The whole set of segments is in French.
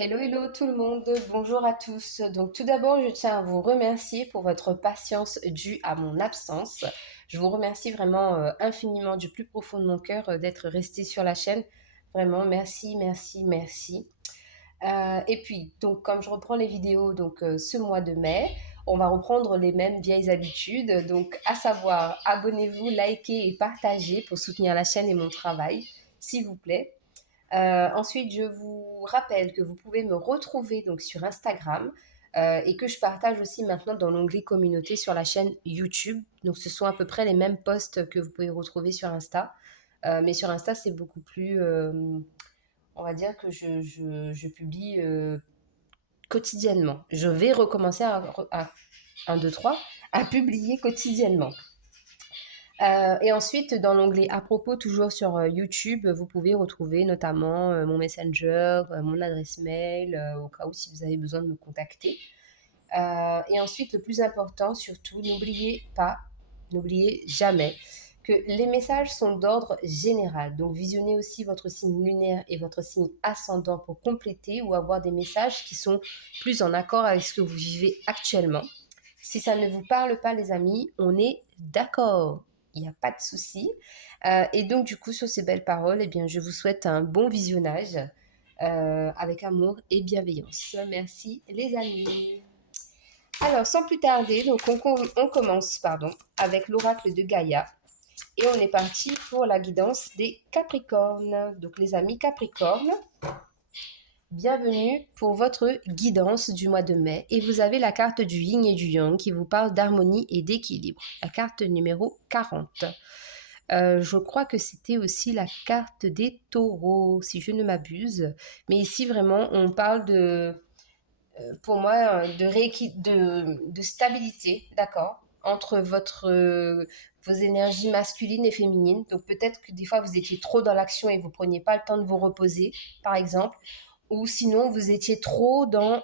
Hello, hello tout le monde, bonjour à tous. Donc tout d'abord, je tiens à vous remercier pour votre patience due à mon absence. Je vous remercie vraiment infiniment du plus profond de mon cœur d'être resté sur la chaîne. Vraiment, merci, merci, merci. Et puis, donc comme je reprends les vidéos ce mois de mai, on va reprendre les mêmes vieilles habitudes. Donc à savoir, abonnez-vous, likez et partagez pour soutenir la chaîne et mon travail, s'il vous plaît. Ensuite, je vous rappelle que vous pouvez me retrouver donc sur Instagram et que je partage aussi maintenant dans l'onglet communauté sur la chaîne YouTube. Donc, ce sont à peu près les mêmes posts que vous pouvez retrouver sur Insta. Mais sur Insta, c'est beaucoup plus, on va dire que je publie quotidiennement. Je vais recommencer à 1, 2, 3, à publier quotidiennement. Et ensuite, dans l'onglet à propos, toujours sur YouTube, vous pouvez retrouver notamment mon Messenger, mon adresse mail, au cas où si vous avez besoin de me contacter. Et ensuite, le plus important, surtout, n'oubliez jamais que les messages sont d'ordre général. Donc, visionnez aussi votre signe lunaire et votre signe ascendant pour compléter ou avoir des messages qui sont plus en accord avec ce que vous vivez actuellement. Si ça ne vous parle pas, les amis, on est d'accord. Il n'y a pas de souci. Et donc, du coup, sur ces belles paroles, eh bien, je vous souhaite un bon visionnage avec amour et bienveillance. Merci, les amis. Alors, sans plus tarder, donc on commence avec l'oracle de Gaïa. Et on est parti pour la guidance des Capricornes. Donc, les amis Capricornes, bienvenue pour votre guidance du mois de mai. Et vous avez la carte du yin et du yang qui vous parle d'harmonie et d'équilibre. La carte numéro 40. Je crois que c'était aussi la carte des taureaux, si je ne m'abuse. Mais ici, vraiment, on parle pour moi, de stabilité, d'accord, entre vos énergies masculines et féminines. Donc peut-être que des fois, vous étiez trop dans l'action et vous ne preniez pas le temps de vous reposer, par exemple. Ou sinon, vous étiez trop dans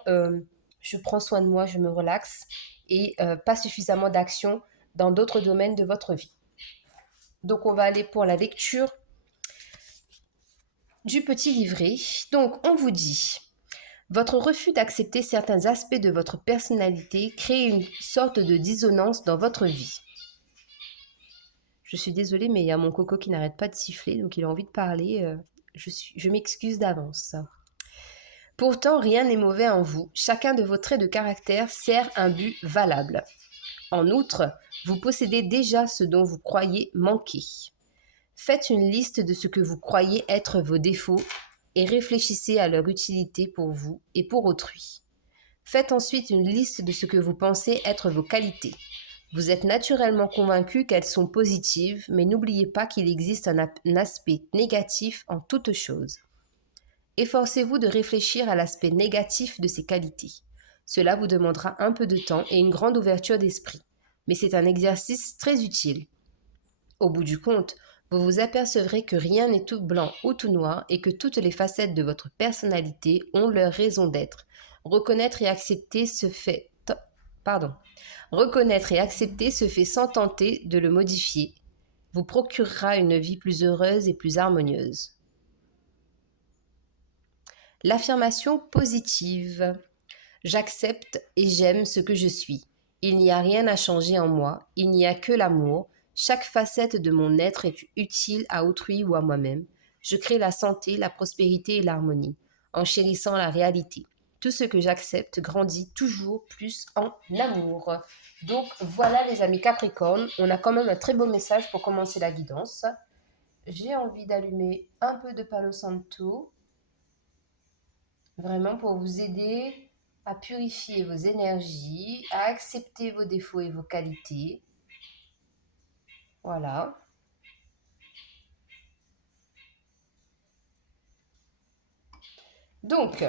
je prends soin de moi, je me relaxe, et pas suffisamment d'action dans d'autres domaines de votre vie. Donc on va aller pour la lecture du petit livret. Donc on vous dit, votre refus d'accepter certains aspects de votre personnalité crée une sorte de dissonance dans votre vie. Je suis désolée, mais il y a mon coco qui n'arrête pas de siffler, donc il a envie de parler. Je m'excuse d'avance. Pourtant, rien n'est mauvais en vous. Chacun de vos traits de caractère sert un but valable. En outre, vous possédez déjà ce dont vous croyez manquer. Faites une liste de ce que vous croyez être vos défauts et réfléchissez à leur utilité pour vous et pour autrui. Faites ensuite une liste de ce que vous pensez être vos qualités. Vous êtes naturellement convaincu qu'elles sont positives, mais n'oubliez pas qu'il existe un aspect négatif en toute chose. Efforcez-vous de réfléchir à l'aspect négatif de ces qualités. Cela vous demandera un peu de temps et une grande ouverture d'esprit, mais c'est un exercice très utile. Au bout du compte, vous vous apercevrez que rien n'est tout blanc ou tout noir et que toutes les facettes de votre personnalité ont leur raison d'être. Reconnaître et accepter se fait sans tenter de le modifier. Vous procurera une vie plus heureuse et plus harmonieuse. L'affirmation positive. J'accepte et j'aime ce que je suis. Il n'y a rien à changer en moi, il n'y a que l'amour. Chaque facette de mon être est utile à autrui ou à moi-même. Je crée la santé, la prospérité et l'harmonie, en chérissant la réalité. Tout ce que j'accepte grandit toujours plus en amour. Donc voilà les amis Capricorne, on a quand même un très beau message pour commencer la guidance. J'ai envie d'allumer un peu de Palo Santo, vraiment pour vous aider à purifier vos énergies, à accepter vos défauts et vos qualités. Voilà. Donc,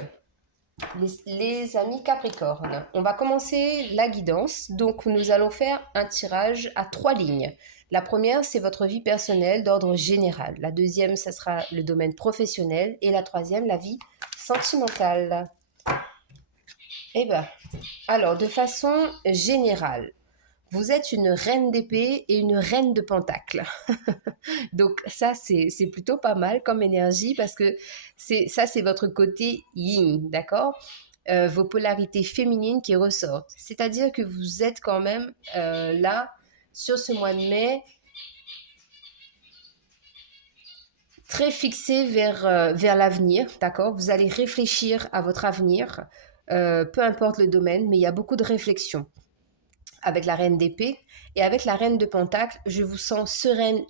les amis Capricorne, on va commencer la guidance. Donc, nous allons faire un tirage à 3 lignes. La première, c'est votre vie personnelle d'ordre général. La deuxième, ça sera le domaine professionnel. Et la troisième, la vie sentimentale. Eh bien, alors, de façon générale, Vous êtes une reine d'épée et une reine de pentacle. Donc ça, c'est plutôt pas mal comme énergie parce que c'est votre côté yin, d'accord? Vos polarités féminines qui ressortent. C'est-à-dire que vous êtes quand même là, sur ce mois de mai, très fixé vers l'avenir, d'accord? Vous allez réfléchir à votre avenir, peu importe le domaine, mais il y a beaucoup de réflexion avec la reine d'épée et avec la reine de pentacle. Je vous sens sereine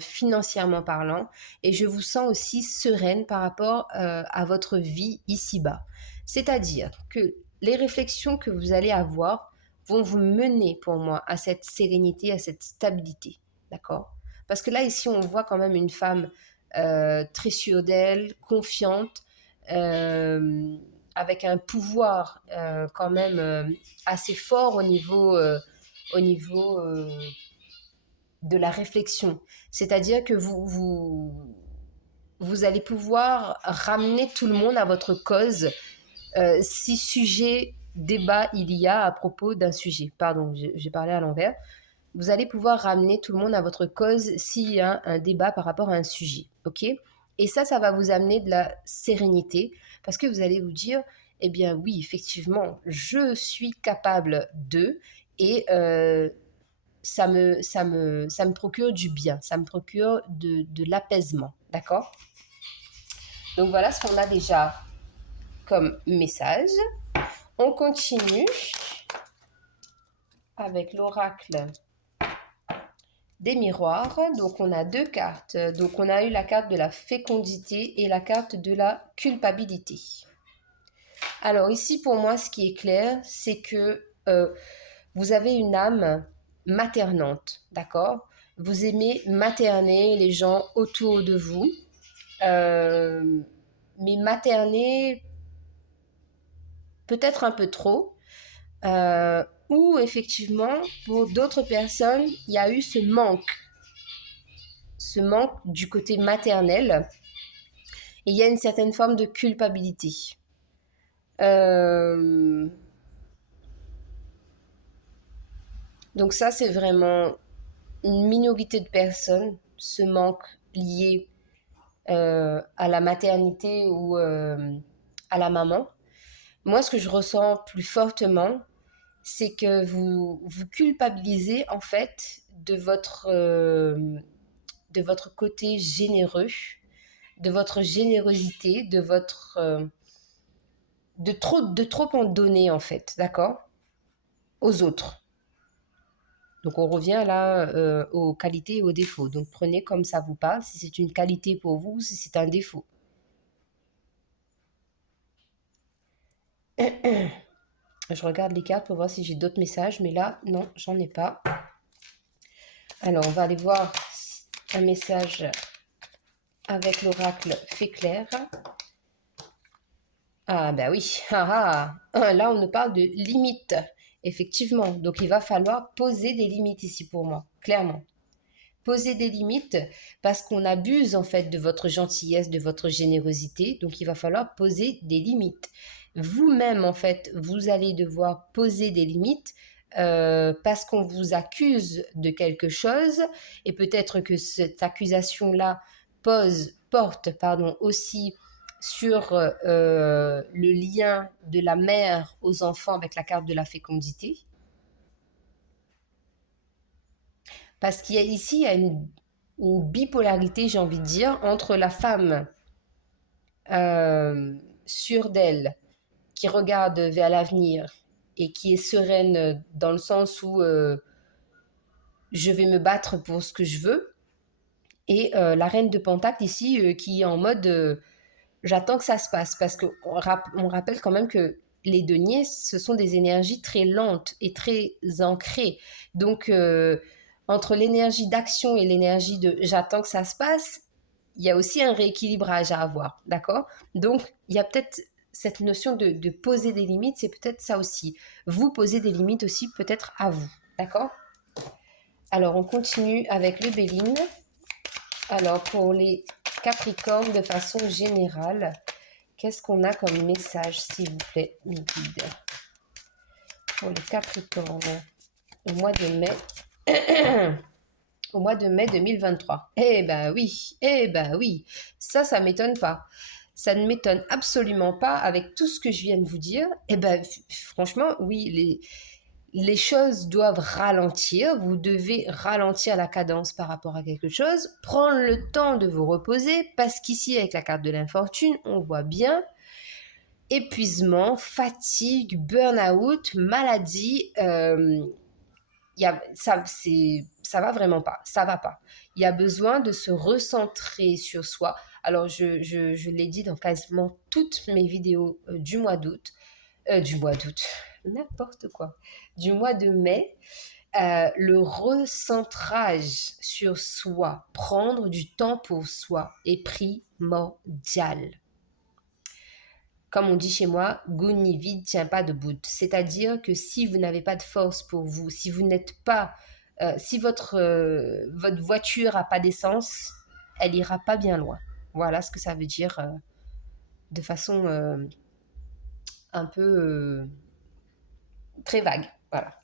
financièrement parlant et je vous sens aussi sereine par rapport à votre vie ici-bas. C'est-à-dire que les réflexions que vous allez avoir vont vous mener pour moi à cette sérénité, à cette stabilité, d'accord? Parce que là, ici, on voit quand même une femme très sûre d'elle, confiante, avec un pouvoir quand même assez fort au niveau de la réflexion. C'est-à-dire que vous allez pouvoir ramener tout le monde à votre cause si sujet, débat il y a à propos d'un sujet. Pardon, j'ai parlé à l'envers. Vous allez pouvoir ramener tout le monde à votre cause s'il y a un débat par rapport à un sujet. Ok? Et ça va vous amener de la sérénité parce que vous allez vous dire, eh bien oui, effectivement, je suis capable de et ça me procure du bien, ça me procure de l'apaisement. D'accord? Donc voilà ce qu'on a déjà comme message. On continue avec l'oracle des miroirs. Donc on a deux cartes. Donc on a eu la carte de la fécondité et la carte de la culpabilité. Alors ici pour moi ce qui est clair c'est que vous avez une âme maternante, d'accord? Vous aimez materner les gens autour de vous, mais materner peut-être un peu trop, ou effectivement pour d'autres personnes il y a eu ce manque du côté maternel et il y a une certaine forme de culpabilité. Donc ça, c'est vraiment une minorité de personnes, ce manque lié à la maternité ou à la maman. Moi, ce que je ressens plus fortement, c'est que vous culpabilisez en fait de votre côté généreux, de votre générosité, de trop en donner en fait, d'accord, aux autres. Donc on revient là aux qualités et aux défauts. Donc prenez comme ça vous parle, si c'est une qualité pour vous, si c'est un défaut. Je regarde les cartes pour voir si j'ai d'autres messages, mais là, non, j'en ai pas. Alors on va aller voir un message avec l'oracle fait clair. Ah ben oui, là on nous parle de limites, effectivement. Donc il va falloir poser des limites ici pour moi, clairement. Poser des limites parce qu'on abuse en fait de votre gentillesse, de votre générosité. Donc il va falloir poser des limites. Vous-même en fait, vous allez devoir poser des limites parce qu'on vous accuse de quelque chose et peut-être que cette accusation-là porte aussi sur le lien de la mère aux enfants avec la carte de la fécondité. Parce qu'il y a ici il y a une bipolarité, j'ai envie de dire, entre la femme sûre d'elle, qui regarde vers l'avenir et qui est sereine dans le sens où je vais me battre pour ce que je veux, et la reine de Pentacle ici qui est en mode j'attends que ça se passe, parce qu'on rappelle quand même que les deniers, ce sont des énergies très lentes et très ancrées. Donc, entre l'énergie d'action et l'énergie de j'attends que ça se passe, il y a aussi un rééquilibrage à avoir, d'accord? Donc, il y a peut-être cette notion de poser des limites, c'est peut-être ça aussi. Vous posez des limites aussi peut-être à vous, d'accord? Alors, on continue avec le Béline. Alors, pour les Capricornes, de façon générale, qu'est-ce qu'on a comme message, s'il vous plaît, mes guides? Pour les Capricornes, au mois de mai. Au mois de mai 2023. Eh ben oui, ça m'étonne pas. Ça ne m'étonne absolument pas avec tout ce que je viens de vous dire. Eh ben, franchement, oui, les choses doivent ralentir. Vous devez ralentir la cadence par rapport à quelque chose, prendre le temps de vous reposer, parce qu'ici, avec la carte de l'infortune, on voit bien épuisement, fatigue, burn-out, maladie. Ça va vraiment pas, ça va pas. Il y a besoin de se recentrer sur soi. Alors, je l'ai dit dans quasiment toutes mes vidéos du mois d'août, n'importe quoi, du mois de mai, le recentrage sur soi, prendre du temps pour soi est primordial. Comme on dit chez moi, goût ni vide tient pas debout. C'est-à-dire que si vous n'avez pas de force pour vous, si vous n'êtes pas, si votre voiture a pas d'essence, elle ira pas bien loin. Voilà ce que ça veut dire de façon un peu très vague. Voilà.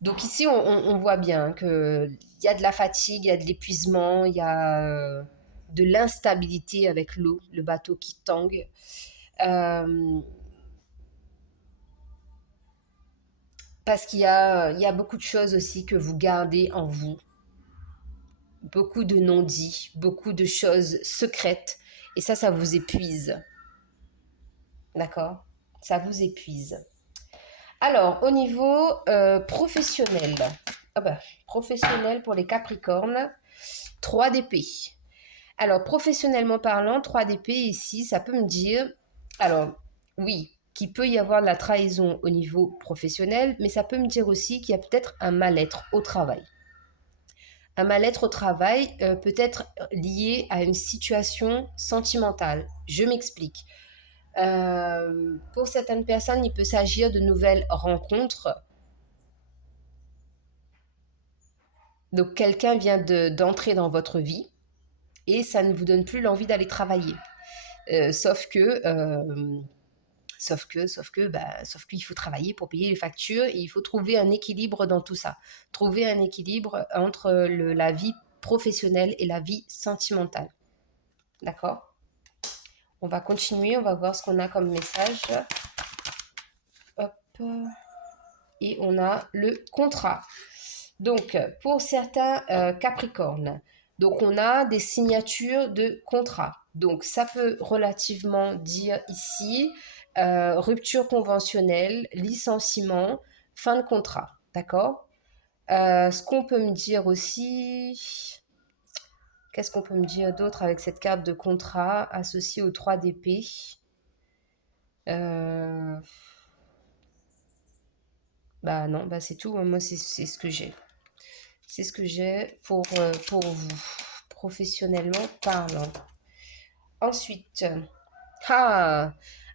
Donc ici, on voit bien qu'il y a de la fatigue, il y a de l'épuisement, il y a de l'instabilité avec l'eau, le bateau qui tangue. Parce il y a beaucoup de choses aussi que vous gardez en vous, beaucoup de non-dits, beaucoup de choses secrètes, et ça vous épuise, d'accord? Ça vous épuise. Alors, au niveau professionnel, professionnel pour les Capricornes, 3 d'épée. Alors, professionnellement parlant, 3 d'épée ici, ça peut me dire, alors, oui, qu'il peut y avoir de la trahison au niveau professionnel, mais ça peut me dire aussi qu'il y a peut-être un mal-être au travail. Un mal-être au travail peut être lié à une situation sentimentale. Je m'explique. Pour certaines personnes, il peut s'agir de nouvelles rencontres. Donc, quelqu'un vient d'entrer dans votre vie et ça ne vous donne plus l'envie d'aller travailler. Sauf qu'il faut travailler pour payer les factures et il faut trouver un équilibre dans tout ça. Trouver un équilibre entre la vie professionnelle et la vie sentimentale. D'accord? On va continuer, on va voir ce qu'on a comme message. Hop. Et on a le contrat. Donc, pour certains Capricornes, donc on a des signatures de contrat. Donc, ça peut relativement dire ici rupture conventionnelle, licenciement, fin de contrat. D'accord? Ce qu'on peut me dire aussi, qu'est-ce qu'on peut me dire d'autre avec cette carte de contrat associée aux 3 d'épée? Bah non, bah c'est tout. Moi, c'est ce que j'ai. C'est ce que j'ai pour vous, professionnellement parlant. Ensuite,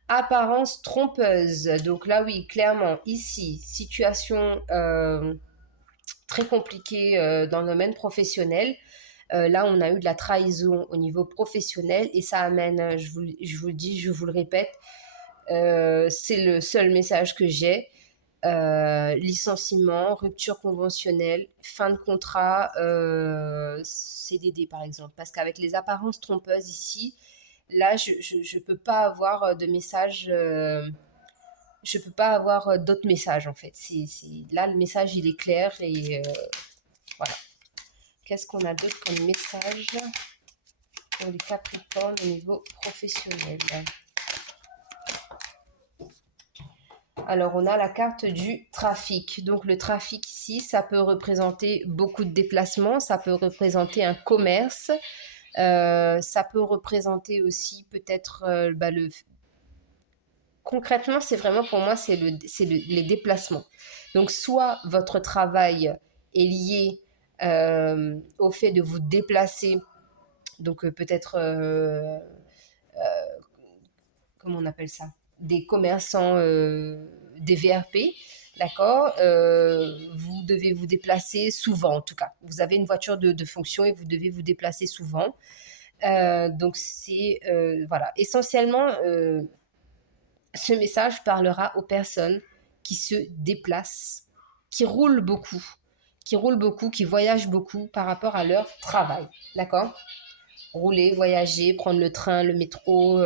apparence trompeuse. Donc là, oui, clairement, ici, situation très compliquée dans le domaine professionnel. Là, on a eu de la trahison au niveau professionnel et ça amène, je vous le dis, je vous le répète, c'est le seul message que j'ai. Licenciement, rupture conventionnelle, fin de contrat, CDD par exemple. Parce qu'avec les apparences trompeuses ici, là, je ne peux pas avoir de message, je peux pas avoir d'autres messages en fait. Là, le message, il est clair et voilà. Qu'est-ce qu'on a d'autre comme message pour les Capricornes au niveau professionnel? Alors, on a la carte du trafic. Donc, le trafic ici, ça peut représenter beaucoup de déplacements, ça peut représenter un commerce, ça peut représenter aussi peut-être concrètement, c'est vraiment pour moi, c'est les déplacements. Donc, soit votre travail est lié au fait de vous déplacer, donc peut-être, comment on appelle ça? Des commerçants, des VRP, d'accord? Vous devez vous déplacer souvent, en tout cas. Vous avez une voiture de fonction et vous devez vous déplacer souvent. Donc, c'est, voilà. Essentiellement, ce message parlera aux personnes qui se déplacent qui roulent beaucoup, qui voyagent beaucoup par rapport à leur travail. D'accord? Rouler, voyager, prendre le train, le métro,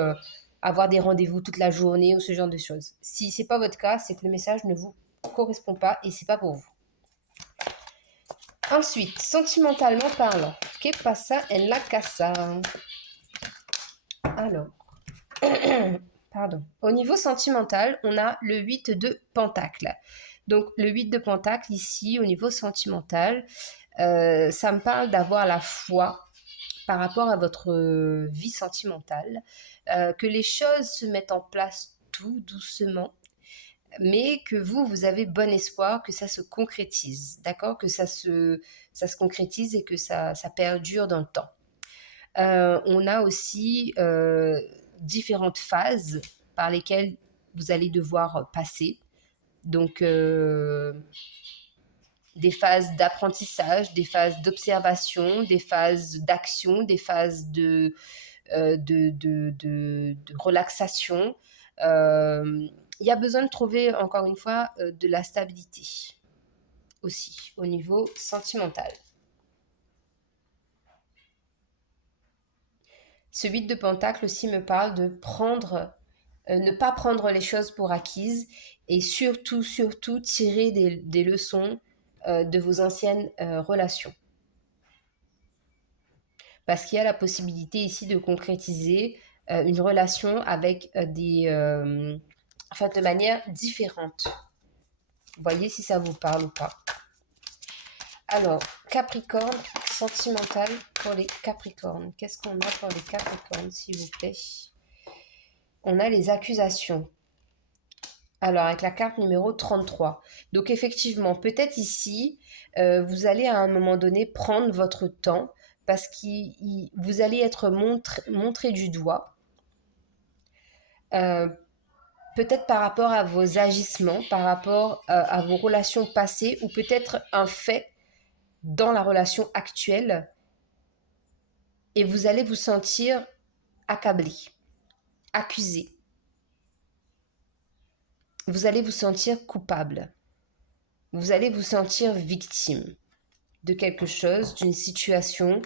avoir des rendez-vous toute la journée ou ce genre de choses. Si ce n'est pas votre cas, c'est que le message ne vous correspond pas et c'est pas pour vous. Ensuite, sentimentalement parlant, que pasa en la casa? Alors, pardon. Au niveau sentimental, on a le 8 de Pentacle. Donc, le 8 de Pentacle, ici, au niveau sentimental, ça me parle d'avoir la foi par rapport à votre vie sentimentale, que les choses se mettent en place tout doucement, mais que vous avez bon espoir que ça se concrétise, d'accord? Que ça se concrétise et que ça perdure dans le temps. On a aussi différentes phases par lesquelles vous allez devoir passer. Donc, des phases d'apprentissage, des phases d'observation, des phases d'action, des phases de relaxation. Il y a besoin de trouver, encore une fois, de la stabilité aussi au niveau sentimental. Ce 8 de Pentacle aussi me parle de ne pas prendre les choses pour acquises et surtout tirer des leçons de vos anciennes relations. Parce qu'il y a la possibilité ici de concrétiser une relation avec de manière différente. Voyez si ça vous parle ou pas. Alors, Capricorne, sentimental pour les Capricornes. Qu'est-ce qu'on a pour les Capricornes, s'il vous plaît? On a les accusations. Alors, avec la carte numéro 33. Donc, effectivement, peut-être ici, vous allez à un moment donné prendre votre temps parce que vous allez être montré du doigt. Peut-être par rapport à vos agissements, par rapport à vos relations passées ou peut-être un fait dans la relation actuelle et vous allez vous sentir accablé, accusé. Vous allez vous sentir coupable. Vous allez vous sentir victime de quelque chose, d'une situation,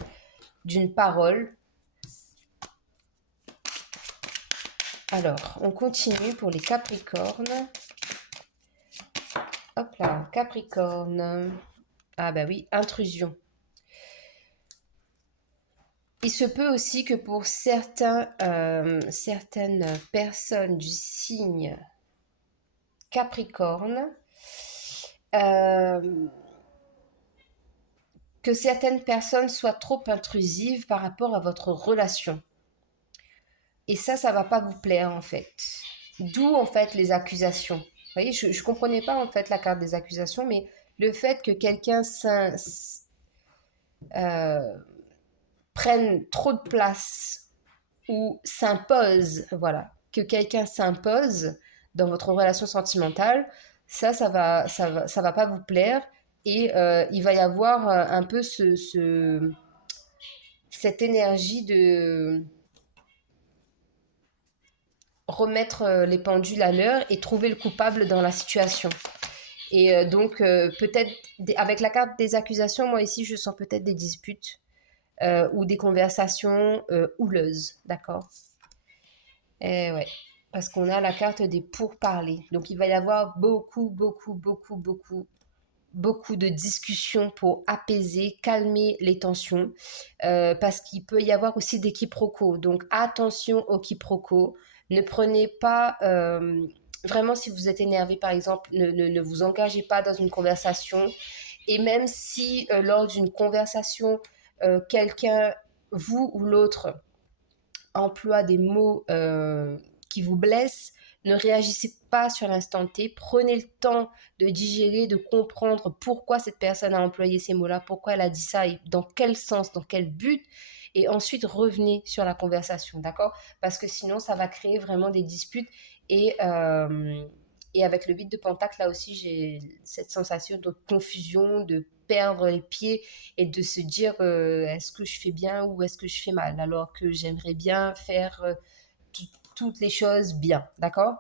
d'une parole. Alors, on continue pour les Capricornes. Hop là, Capricorne. Ah bah oui, intrusion. Il se peut aussi que pour certaines personnes du signe Capricorne, que certaines personnes soient trop intrusives par rapport à votre relation. Et ça va pas vous plaire en fait. D'où en fait les accusations. Vous voyez, je comprenais pas en fait la carte des accusations, mais le fait que quelqu'un prenne trop de place ou s'impose, voilà, que quelqu'un s'impose dans votre relation sentimentale, ça va pas vous plaire et il va y avoir un peu cette énergie de remettre les pendules à l'heure et trouver le coupable dans la situation. Et donc, peut-être, avec la carte des accusations, moi ici, je sens peut-être des disputes ou des conversations houleuses, d'accord? Et ouais, parce qu'on a la carte des pourparlers. Donc, il va y avoir beaucoup de discussions pour apaiser, calmer les tensions, parce qu'il peut y avoir aussi des quiproquos. Donc, attention aux quiproquos. Ne prenez pas... vraiment, si vous êtes énervé, par exemple, ne vous engagez pas dans une conversation. Et même si, lors d'une conversation, quelqu'un, vous ou l'autre, emploie des mots qui vous blessent, ne réagissez pas sur l'instant T. Prenez le temps de digérer, de comprendre pourquoi cette personne a employé ces mots-là, pourquoi elle a dit ça et dans quel sens, dans quel but. Et ensuite, revenez sur la conversation, d'accord? Parce que sinon, ça va créer vraiment des disputes. Et avec le 8 de Pentacle, là aussi, j'ai cette sensation de confusion, de perdre les pieds et de se dire est-ce que je fais bien ou est-ce que je fais mal, alors que j'aimerais bien faire toutes les choses bien, d'accord?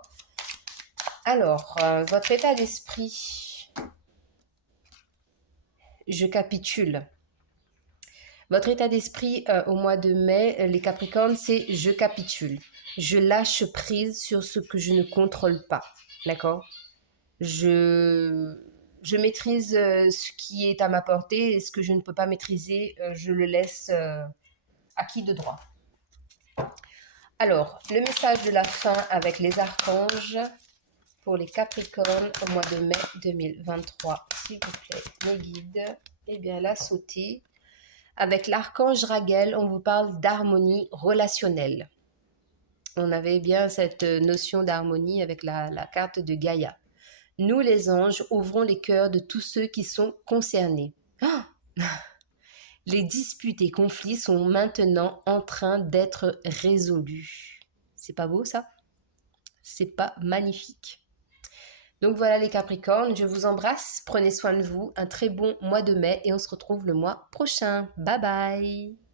Alors, votre état d'esprit je capitule. Votre état d'esprit au mois de mai, les Capricornes, c'est je capitule. Je lâche prise sur ce que je ne contrôle pas. D'accord? Je maîtrise ce qui est à ma portée et ce que je ne peux pas maîtriser, je le laisse acquis de droit. Alors, le message de la fin avec les archanges pour les Capricornes au mois de mai 2023. S'il vous plaît, mes guides. Eh bien, la sautée. Avec l'archange Raguel, on vous parle d'harmonie relationnelle. On avait bien cette notion d'harmonie avec la carte de Gaïa. Nous, les anges, ouvrons les cœurs de tous ceux qui sont concernés. Ah, les disputes et conflits sont maintenant en train d'être résolus. C'est pas beau ça? C'est pas magnifique? Donc voilà les Capricornes, je vous embrasse, prenez soin de vous, un très bon mois de mai et on se retrouve le mois prochain. Bye bye!